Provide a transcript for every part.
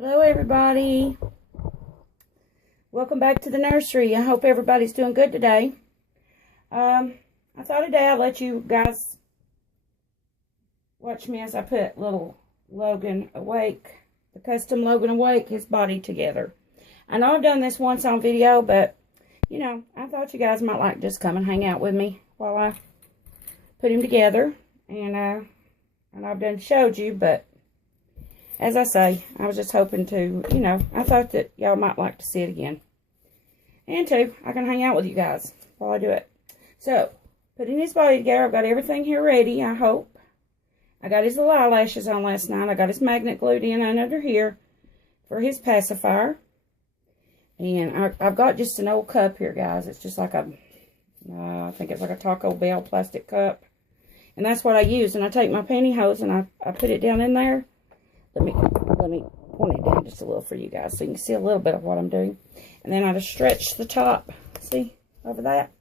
Hello everybody, welcome back to the nursery. I hope everybody's doing good today. I thought today I'd let you guys watch me as I put little Logan Awake, the custom Logan Awake, his body together. I know I've done this once on video, but you know, I thought you guys might like to just come and hang out with me while I put him together. And I've done showed you, but as I say, I was just hoping to, you know, I thought that y'all might like to see it again. And two, I can hang out with you guys while I do it. So, putting his body together, I've got everything here ready, I hope. I got his little eyelashes on last night. I got his magnet glued in under here for his pacifier. And I've got just an old cup here, guys. It's just like a, I think it's like a Taco Bell plastic cup. And that's what I use. And I take my pantyhose and I put it down in there. Let me point it down just a little for you guys so you can see a little bit of what I'm doing. And then I just stretch the top, see, over that.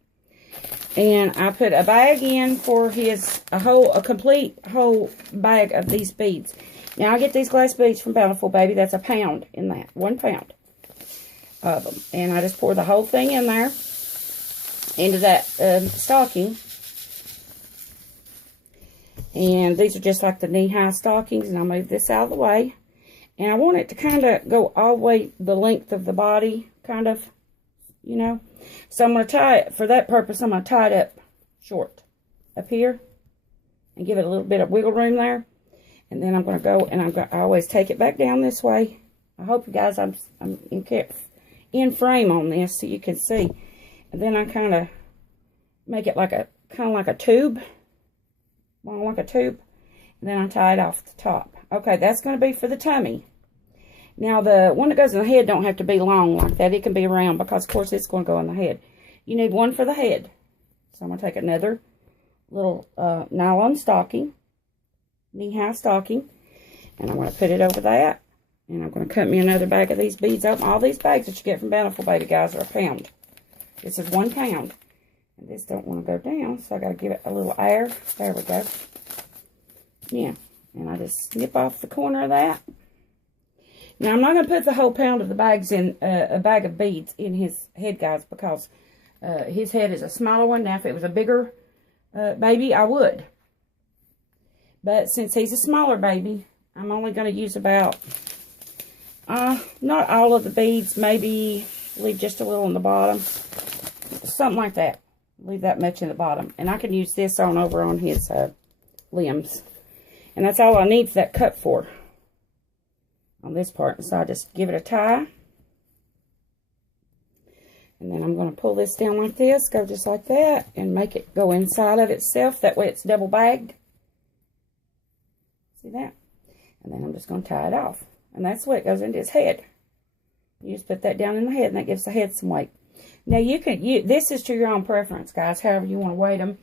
And I put a bag in for a complete whole bag of these beads. Now I get these glass beads from Bountiful Baby. That's a pound in that, 1 pound of them. And I just pour the whole thing in there, into that stocking. And these are just like the knee-high stockings. And I'll move this out of the way. And I want it to kind of go all the way the length of the body, kind of, you know. So I'm going to tie it, for that purpose, I'm going to tie it up short up here. And give it a little bit of wiggle room there. And then I'm going to go, and I always take it back down this way. I hope you guys, I'm in frame on this so you can see. And then I kind of make it like a tube. Like a tube, and then I tie it off the top. Okay, that's going to be for the tummy. Now, the one that goes in the head don't have to be long like that. It can be round because, of course, it's going to go in the head. You need one for the head. So I'm going to take another little nylon stocking, knee-high stocking, and I'm going to put it over that. And I'm going to cut me another bag of these beads open. All these bags that you get from Bountiful Baby, guys, are a pound. This is 1 pound. And this don't want to go down, so I got to give it a little air. There we go. Yeah, and I just snip off the corner of that. Now, I'm not going to put the whole pound of the bags in, a bag of beads in his head, guys, because his head is a smaller one. Now, if it was a bigger baby, I would. But since he's a smaller baby, I'm only going to use about, not all of the beads, maybe leave just a little on the bottom. Something like that. Leave that much in the bottom. And I can use this on over on his limbs. And that's all I need for that cup for. On this part. So I just give it a tie. And then I'm going to pull this down like this. Go just like that. And make it go inside of itself. That way it's double bagged. See that? And then I'm just going to tie it off. And that's the way it goes into his head. You just put that down in the head. And that gives the head some weight. Now, this is to your own preference, guys, however you want to weight them.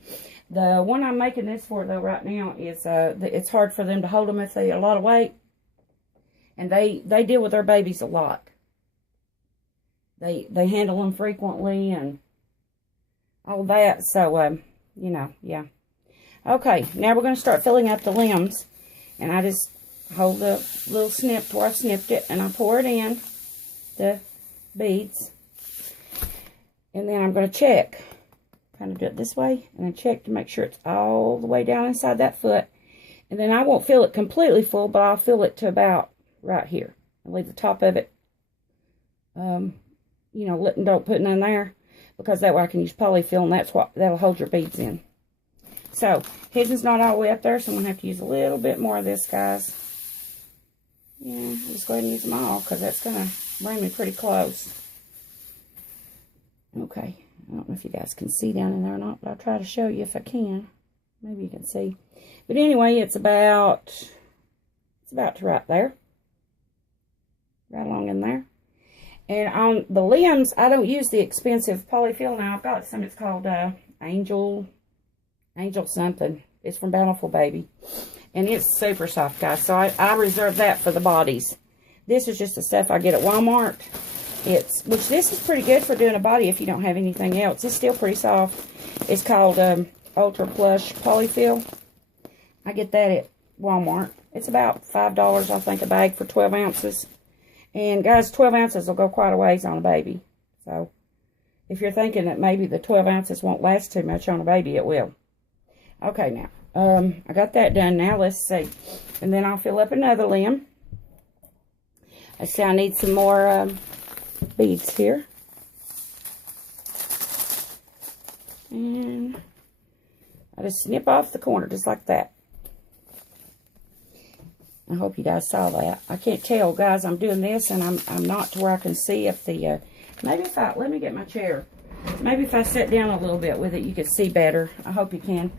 The one I'm making this for, though, right now is, it's hard for them to hold them if they get a lot of weight. And they deal with their babies a lot. They handle them frequently and all that. So, you know, yeah. Okay, now we're going to start filling up the limbs. And I just hold the little snip where I've snipped it, and I pour it in, the beads. And then I'm going to check, kind of do it this way, and then check to make sure it's all the way down inside that foot. And then I won't fill it completely full, but I'll fill it to about right here. I'll leave the top of it, you know, don't put none there, because that way I can use polyfill, and that'll hold your beads in. So, his is not all the way up there, so I'm going to have to use a little bit more of this, guys. Yeah, I'll just go ahead and use them all, because that's going to bring me pretty close. Okay, I don't know if you guys can see down in there or not, but I'll try to show you if I can. Maybe you can see. But anyway, it's about to right there. Right along in there. And on the limbs, I don't use the expensive polyfill now. I've got some, it's called Angel something. It's from Bountiful Baby. And it's super soft, guys. So I reserve that for the bodies. This is just the stuff I get at Walmart. Which this is pretty good for doing a body if you don't have anything else. It's still pretty soft. It's called Ultra Plush Polyfill. I get that at Walmart. It's about $5, I think, a bag for 12 ounces. And guys, 12 ounces will go quite a ways on a baby. So if you're thinking that maybe the 12 ounces won't last too much on a baby, it will. Okay, now, I got that done. Now, let's see. And then I'll fill up another limb. I see I need some more beads here. And I just snip off the corner just like that. I hope you guys saw that. I can't tell, guys. I'm doing this, and I'm not to where I can see if the... maybe if I... Let me get my chair. Maybe if I sit down a little bit with it, you can see better. I hope you can.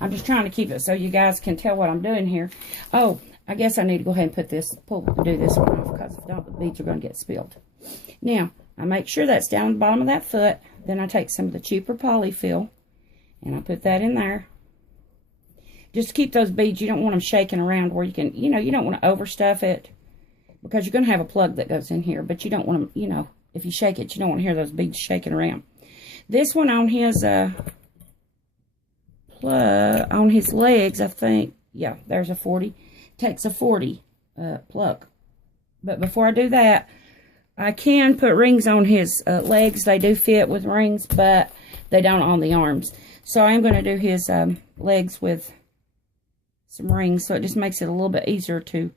I'm just trying to keep it so you guys can tell what I'm doing here. Oh, I guess I need to go ahead and put this... do this one off, because if not, the beads are going to get spilled. Now, I make sure that's down the bottom of that foot. Then I take some of the cheaper polyfill, and I put that in there. Just to keep those beads, you don't want them shaking around where you can, you know, you don't want to overstuff it, because you're going to have a plug that goes in here, but you don't want them, you know, if you shake it, you don't want to hear those beads shaking around. This one on his plug, on his legs, I think, yeah, there's a 40, takes a 40 plug. But before I do that, I can put rings on his legs. They do fit with rings, but they don't on the arms. So I'm going to do his legs with some rings, so it just makes it a little bit easier to,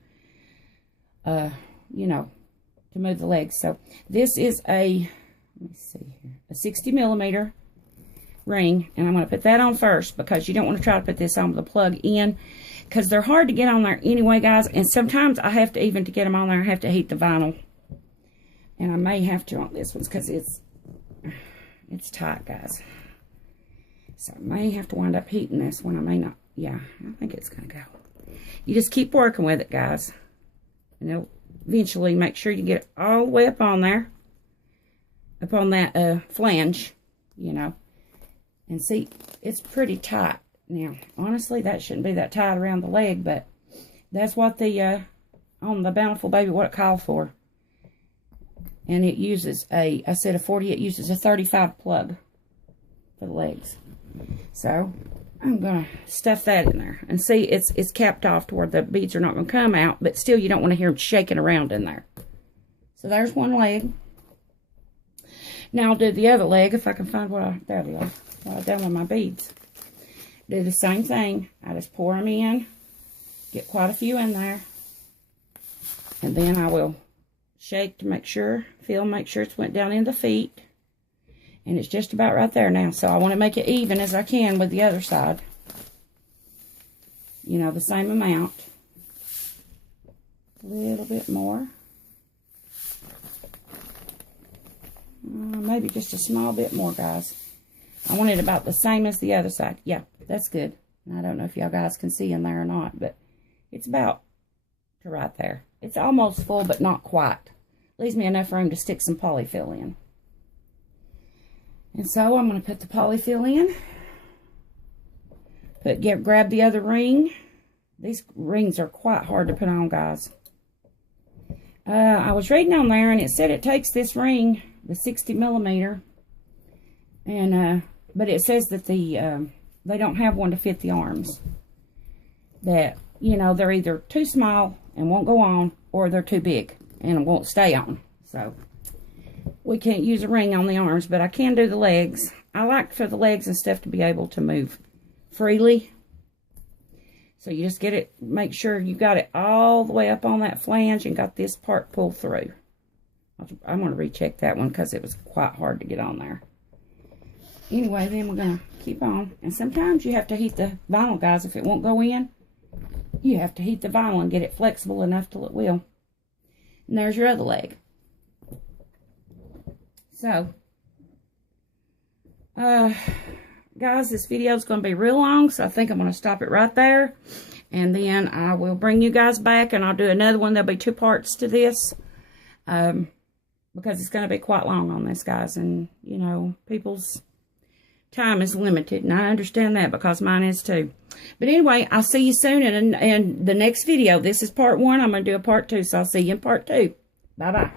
you know, to move the legs. So this is a, let me see here, a 60 millimeter ring, and I'm going to put that on first, because you don't want to try to put this on with a plug in, because they're hard to get on there anyway, guys. And sometimes I have to, even to get them on there, I have to heat the vinyl. And I may have to on this one, because it's tight, guys. So I may have to wind up heating this one. I may not. Yeah, I think it's going to go. You just keep working with it, guys. And it'll eventually make sure you get it all the way up on there. Up on that flange, you know. And see, it's pretty tight. Now, honestly, that shouldn't be that tight around the leg, but that's what the, on the Bountiful Baby, what it called for. And it uses a, I said a 40, it uses a 35 plug for the legs. So, I'm going to stuff that in there. And see, it's capped off to where the beads are not going to come out, but still you don't want to hear them shaking around in there. So, there's one leg. Now, I'll do the other leg if I can find what I, there we go, what I've done with my beads. Do the same thing. I just pour them in, get quite a few in there, and then I will shake to make sure, make sure it's went down in the feet. And it's just about right there now. So I want to make it even as I can with the other side. You know, the same amount. A little bit more. Maybe just a small bit more, guys. I want it about the same as the other side. Yeah, that's good. And I don't know if y'all guys can see in there or not, but it's about to right there. It's almost full, but not quite. Leaves me enough room to stick some polyfill in. And so I'm going to put the polyfill in. Grab the other ring. These rings are quite hard to put on, guys. I was reading on there, and it said it takes this ring, the 60 millimeter, and but it says that they don't have one to fit the arms. That, you know, they're either too small and won't go on, or they're too big and won't stay on. So we can't use a ring on the arms, but I can do the legs. I like for the legs and stuff to be able to move freely. So you just get it, make sure you got it all the way up on that flange and got this part pulled through. I'm going to recheck that one because it was quite hard to get on there. Anyway, then we're going to keep on. And sometimes you have to heat the vinyl, guys. If it won't go in, you have to heat the vinyl and get it flexible enough till it will. And there's your other leg. So, guys, this video is going to be real long, so I think I'm going to stop it right there. And then I will bring you guys back, and I'll do another one. There'll be 2 parts to this. Because it's going to be quite long on this, guys. And, you know, people's time is limited. And I understand that because mine is too. But anyway, I'll see you soon in the next video. This is part 1. I'm going to do a part 2. So I'll see you in part 2. Bye-bye.